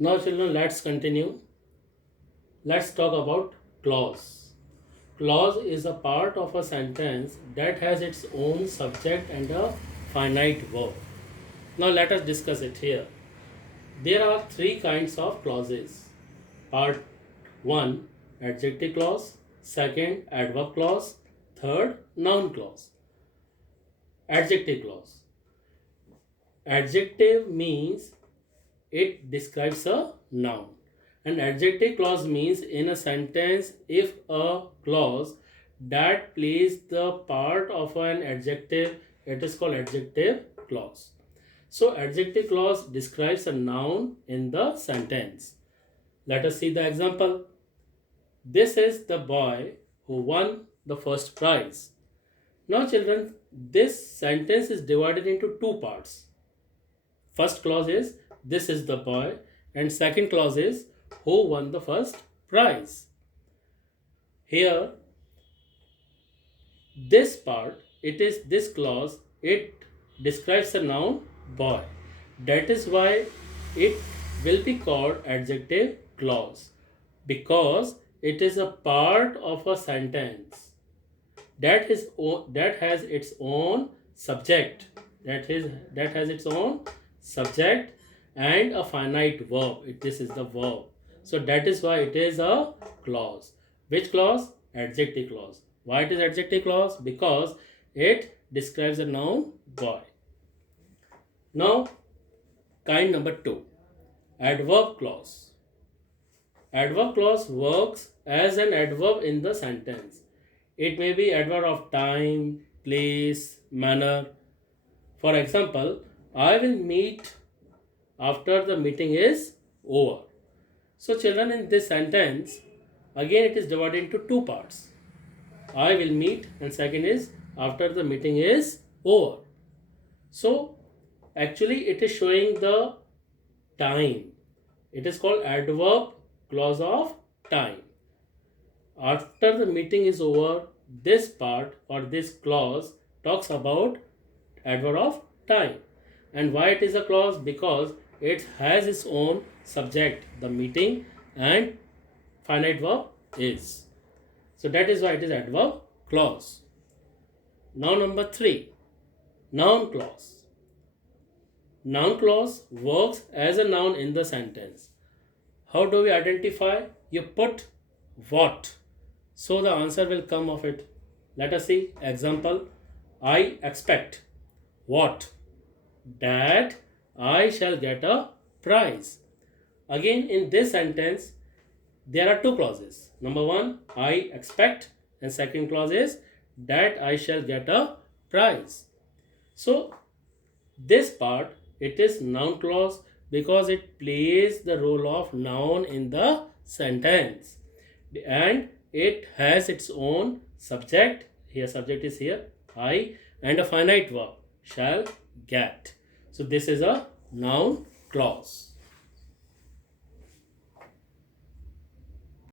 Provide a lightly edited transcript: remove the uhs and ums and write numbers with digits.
Now, children, let's continue. Let's talk about clause. Clause is a part of a sentence that has its own subject and a finite verb. Now, let us discuss it here. There are three kinds of clauses. Part 1, adjective clause; second, adverb clause; third, noun clause. Adjective clause. Adjective means it describes a noun. An adjective clause means in a sentence if a clause that plays the part of an adjective, it is called adjective clause. So adjective clause describes a noun in the sentence. Let us see the example. This is the boy who won the first prize. Now children, this sentence is divided into two parts. First clause is this is the boy, and second clause is who won the first prize. Here, this part, it is this clause, it describes the noun boy. That is why it will be called adjective clause, because it is a part of a sentence that has its own subject, that has its own subject and a finite verb. This is the verb. So that is why it is a clause. Which clause? Adjective clause. Why it is adjective clause? Because it describes a noun boy. Now, kind number 2, adverb clause. Adverb clause works as an adverb in the sentence. It may be adverb of time, place, manner. For example, I will meet after the meeting is over. So children, in this sentence, again it is divided into two parts. I will meet, and second is after the meeting is over. So actually it is showing the time. It is called adverb clause of time. After the meeting is over, this part or this clause talks about adverb of time. And why it is a clause? Because it has its own subject, the meeting, and finite verb is. So that is why it is adverb clause. Now number 3, noun clause. Noun clause works as a noun in the sentence. How do we identify? You put what, so the answer will come of it. Let us see. Example, I expect what? That I shall get a prize. Again, in this sentence, there are two clauses. Number 1, I expect, and second clause is that I shall get a prize. So, this part, it is noun clause because it plays the role of noun in the sentence, and it has its own subject. Here, subject is here, I, and a finite verb, shall get. So this is a noun clause.